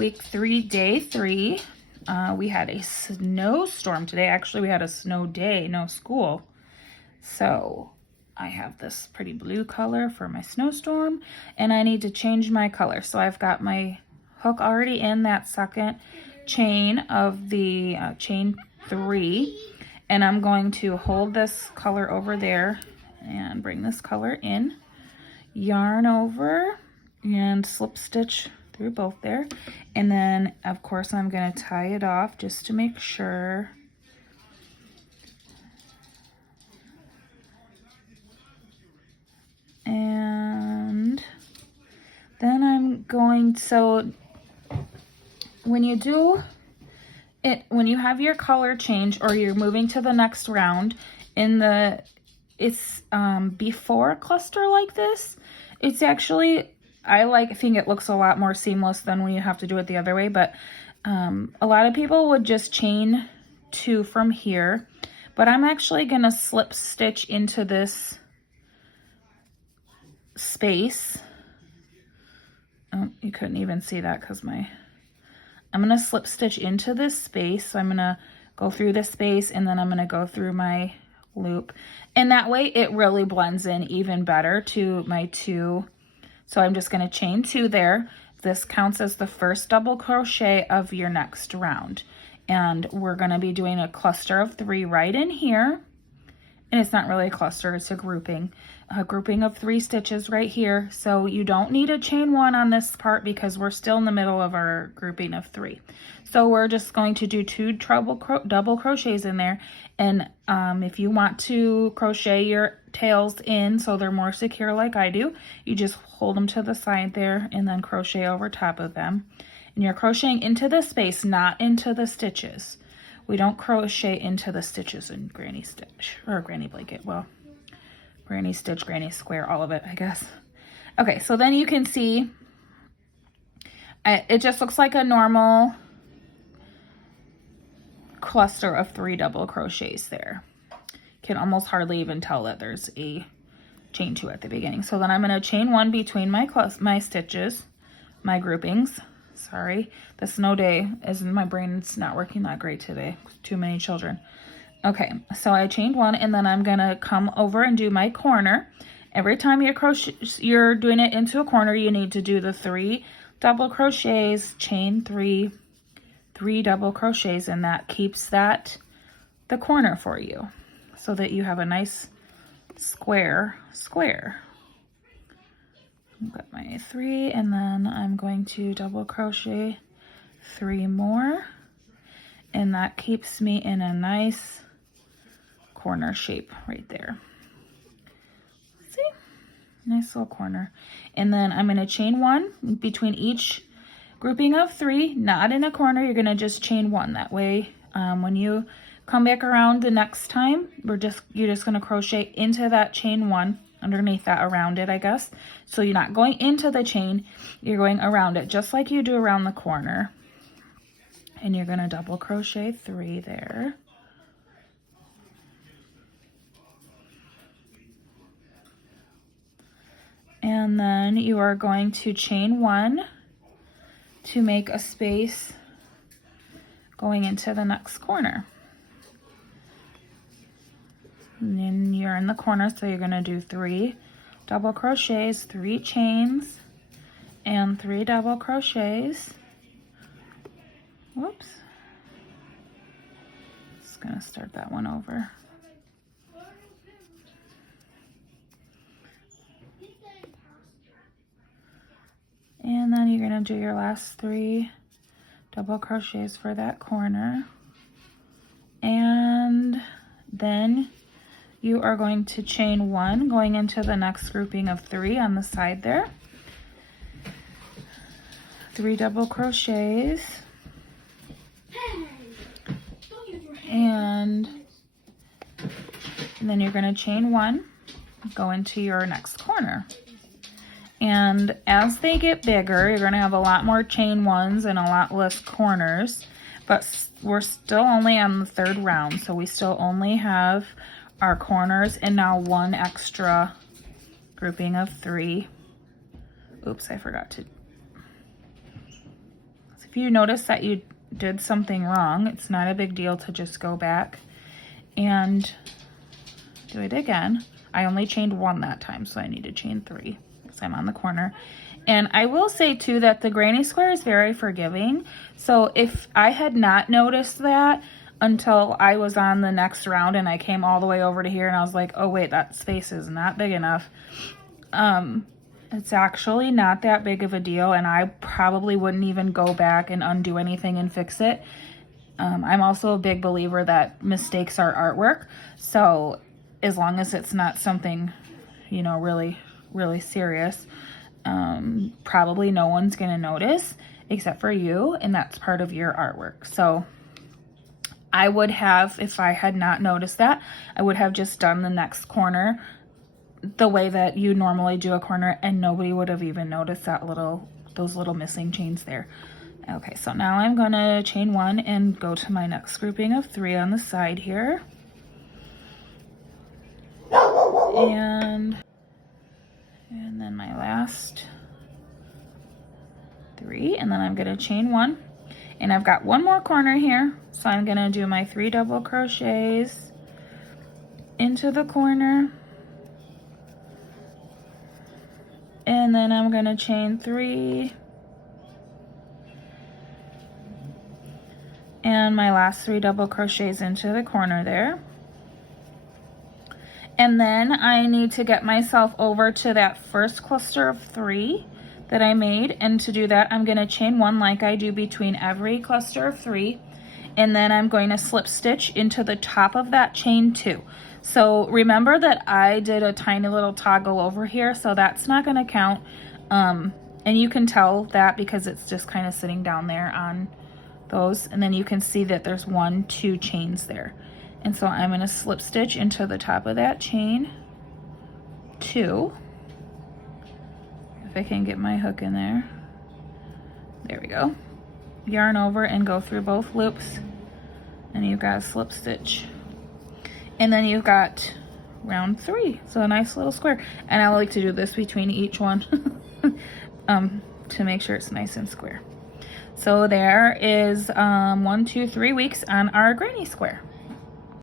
Week 3, day 3. We had a snowstorm today. Actually, we had a snow day, no school. So I have this pretty blue color for my snowstorm, and I need to change my color. So I've got my hook already in that second chain of the chain 3, and I'm going to hold this color over there and bring this color in, yarn over, and slip stitch through both there. And then of course I'm going to tie it off just to make sure. And then I'm going, so when you do it, when you have your color change or you're moving to the next round it's before a cluster like this, it's actually, I think it looks a lot more seamless than when you have to do it the other way. But a lot of people would just chain 2 from here, but I'm actually going to slip stitch into this space. Oh, you couldn't even see that because I'm going to slip stitch into this space. So I'm going to go through this space, and then I'm going to go through my loop, and that way it really blends in even better to my 2. So I'm just going to chain 2 there. This counts as the first double crochet of your next round, and we're going to be doing a cluster of 3 right in here. And it's not really a cluster, it's a grouping of 3 stitches right here. So you don't need a chain 1 on this part because we're still in the middle of our grouping of 3. So we're just going to do 2 double crochets in there. And if you want to crochet your tails in so they're more secure like I do, you just hold them to the side there and then crochet over top of them. And you're crocheting into the space, not into the stitches. We don't crochet into the stitches in Granny Stitch, or Granny Blanket. Well, Granny Stitch, Granny Square, all of it, I guess. Okay, so then you can see, it just looks like a normal cluster of 3 double crochets there. Can almost hardly even tell that there's a chain 2 at the beginning. So then I'm going to chain 1 between my stitches, my groupings. Sorry, the snow day my brain's not working that great today. Too many children. Okay, so I chained 1, and then I'm gonna come over and do my corner. Every time you're doing it into a corner, you need to do the 3 double crochets, chain 3, 3 double crochets, and that keeps the corner for you, so that you have a nice square. Got my 3, and then I'm going to double crochet 3 more, and that keeps me in a nice corner shape right there. See? Nice little corner. And then I'm going to chain 1 between each grouping of 3, not in a corner. You're going to just chain 1. That way, when you come back around the next time, you're just going to crochet into that chain 1. Underneath that, around it, I guess. So you're not going into the chain, you're going around it, just like you do around the corner. And you're going to double crochet 3 there. And then you are going to chain 1 to make a space going into the next corner. And then you're in the corner, so you're going to do 3 double crochets, 3 chains, and 3 double crochets. Whoops. Just going to start that one over. And then you're going to do your last 3 double crochets for that corner. And then you are going to chain 1 going into the next grouping of 3 on the side there. 3 double crochets. And then you're going to chain 1, go into your next corner. And as they get bigger, you're going to have a lot more chain 1s and a lot less corners. But we're still only on the 3rd round, so we still only have our corners and now 1 extra grouping of 3. Oops, I forgot to. If you notice that you did something wrong, it's not a big deal to just go back and do it again. I only chained 1 that time, so I need to chain 3 because I'm on the corner. And I will say too that the granny square is very forgiving. So if I had not noticed that until I was on the next round and I came all the way over to here and I was like, oh wait, that space is not big enough. It's actually not that big of a deal, and I probably wouldn't even go back and undo anything and fix it. I'm also a big believer that mistakes are artwork. So as long as it's not something, you know, really, really serious, probably no one's going to notice except for you, and that's part of your artwork. So I would have, if I had not noticed that, I would have just done the next corner the way that you normally do a corner, and nobody would have even noticed that those little missing chains there. Okay, so now I'm gonna chain 1 and go to my next grouping of 3 on the side here. And then my last 3, and then I'm gonna chain 1. And I've got 1 more corner here, so I'm gonna do my 3 double crochets into the corner. And then I'm gonna chain 3. And my last 3 double crochets into the corner there. And then I need to get myself over to that first cluster of 3 that I made. And to do that, I'm gonna chain 1 like I do between every cluster of 3. And then I'm going to slip stitch into the top of that chain 2. So remember that I did a tiny little toggle over here, so that's not going to count. And you can tell that because it's just kind of sitting down there on those. And then you can see that there's 1, 2 chains there. And so I'm going to slip stitch into the top of that chain 2. If I can get my hook in there. There we go. Yarn over and go through both loops. And you've got a slip stitch. And then you've got round 3, so a nice little square. And I like to do this between each one to make sure it's nice and square. So there is 1, 2, 3 weeks on our granny square.